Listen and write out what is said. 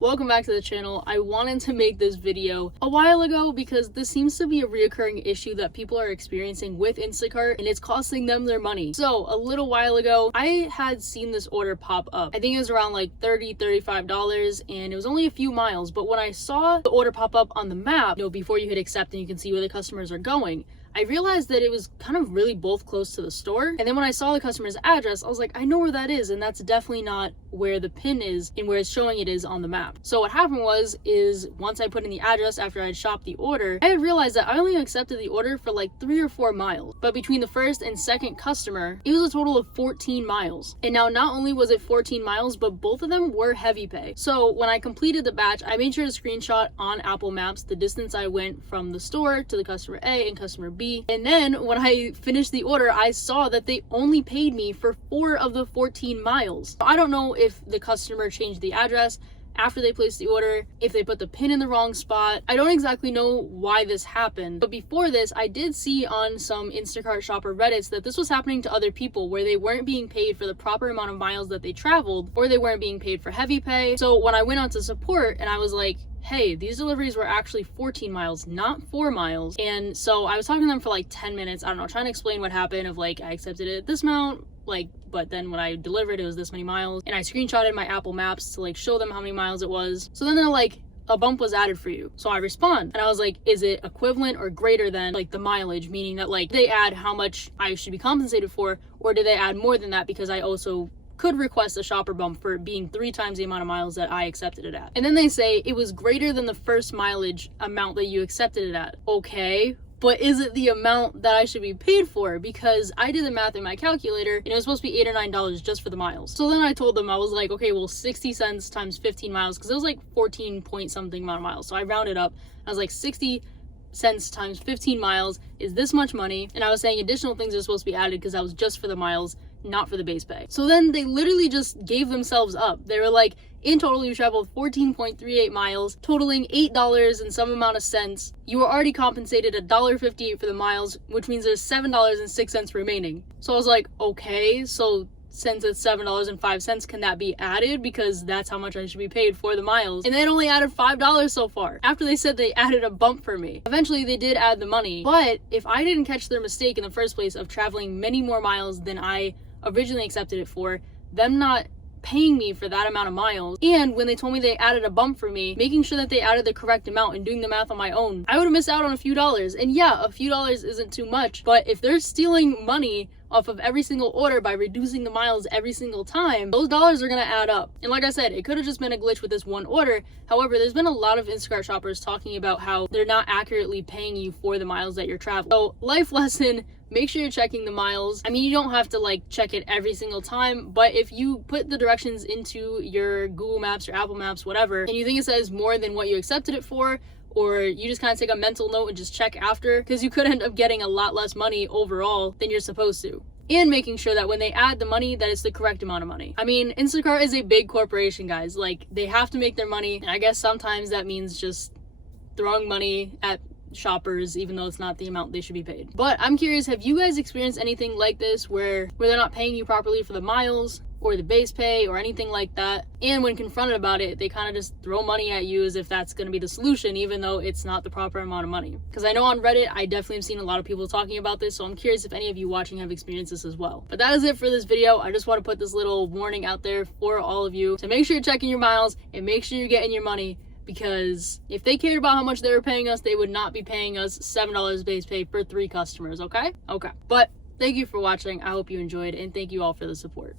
Welcome back to the channel. I wanted to make this video a while ago because this seems to be a reoccurring issue that people are experiencing with Instacart and it's costing them their money. So a little while ago, I had seen this order pop up. I think it was around like $35 and it was only a few miles. But when I saw the order pop up on the map, before you hit accept and you can see where the customers are going, I realized that it was kind of really both close to the store. And then when I saw the customer's address, I was like, I know where that is. And that's definitely not where the pin is and where it's showing it is on the map. So what happened is once I put in the address after I had shopped the order, I had realized that I only accepted the order for like 3 or 4 miles. But between the first and second customer, it was a total of 14 miles. And now not only was it 14 miles, but both of them were heavy pay. So when I completed the batch, I made sure to screenshot on Apple Maps the distance I went from the store to the customer A and customer B. And then when I finished the order, I saw that they only paid me for 4 of the 14 miles. I don't know if the customer changed the address after they placed the order, if they put the pin in the wrong spot. I don't exactly know why this happened, but before this, I did see on some Instacart shopper Reddits that this was happening to other people where they weren't being paid for the proper amount of miles that they traveled, or they weren't being paid for heavy pay. So when I went on to support and I was like, hey, these deliveries were actually 14 miles, not 4 miles. And so I was talking to them for like 10 minutes, I don't know, trying to explain what happened of like, I accepted it at this amount, but then when I delivered, it was this many miles. And I screenshotted my Apple Maps to like show them how many miles it was. So then they're like, a bump was added for you. So I respond and I was like, is it equivalent or greater than like the mileage? Meaning that like they add how much I should be compensated for, or did they add more than that because I also could request a shopper bump for it being 3 times the amount of miles that I accepted it at. And then they say it was greater than the first mileage amount that you accepted it at. Okay, but is it the amount that I should be paid for? Because I did the math in my calculator and it was supposed to be $8 or $9 just for the miles. So then I told them, I was like, okay, well 60 cents times 15 miles, because it was like 14 point something amount of miles. So I rounded up. I was like 60 cents times 15 miles is this much money. And I was saying additional things are supposed to be added because that was just for the miles, not for the base pay. So then they literally just gave themselves up. They were like, in total, you traveled 14.38 miles, totaling $8 and some amount of cents. You were already compensated $1.58 for the miles, which means there's $7.06 remaining. So I was like, okay, so since it's $7.05, can that be added? Because that's how much I should be paid for the miles. And they only added $5 so far, after they said they added a bump for me. Eventually they did add the money, but if I didn't catch their mistake in the first place of traveling many more miles than I originally accepted it for, them not paying me for that amount of miles, and when they told me they added a bump for me, making sure that they added the correct amount and doing the math on my own, I would have missed out on a few dollars. And yeah, a few dollars isn't too much, but if they're stealing money off of every single order by reducing the miles every single time, those dollars are gonna add up. And like I said, it could have just been a glitch with this one order. However, there's been a lot of Instacart shoppers talking about how they're not accurately paying you for the miles that you're traveling. So life lesson, make sure you're checking the miles. I mean, you don't have to like check it every single time, but if you put the directions into your Google Maps, your Apple Maps, whatever, and you think it says more than what you accepted it for, or you just kind of take a mental note and just check after, because you could end up getting a lot less money overall than you're supposed to. And making sure that when they add the money, that it's the correct amount of money. I mean, Instacart is a big corporation, guys. Like, they have to make their money, and I guess sometimes that means just throwing money at shoppers even though it's not the amount they should be paid. But I'm curious, have you guys experienced anything like this where they're not paying you properly for the miles or the base pay or anything like that, and when confronted about it, they kind of just throw money at you as if that's going to be the solution even though it's not the proper amount of money? Because I know on Reddit I definitely have seen a lot of people talking about this, so I'm curious if any of you watching have experienced this as well. But that is it for this video. I just want to put this little warning out there for all of you to make sure you're checking your miles and make sure you're getting your money, because if they cared about how much they were paying us, they would not be paying us $7 base pay for 3 customers, okay? Okay. But thank you for watching. I hope you enjoyed, and thank you all for the support.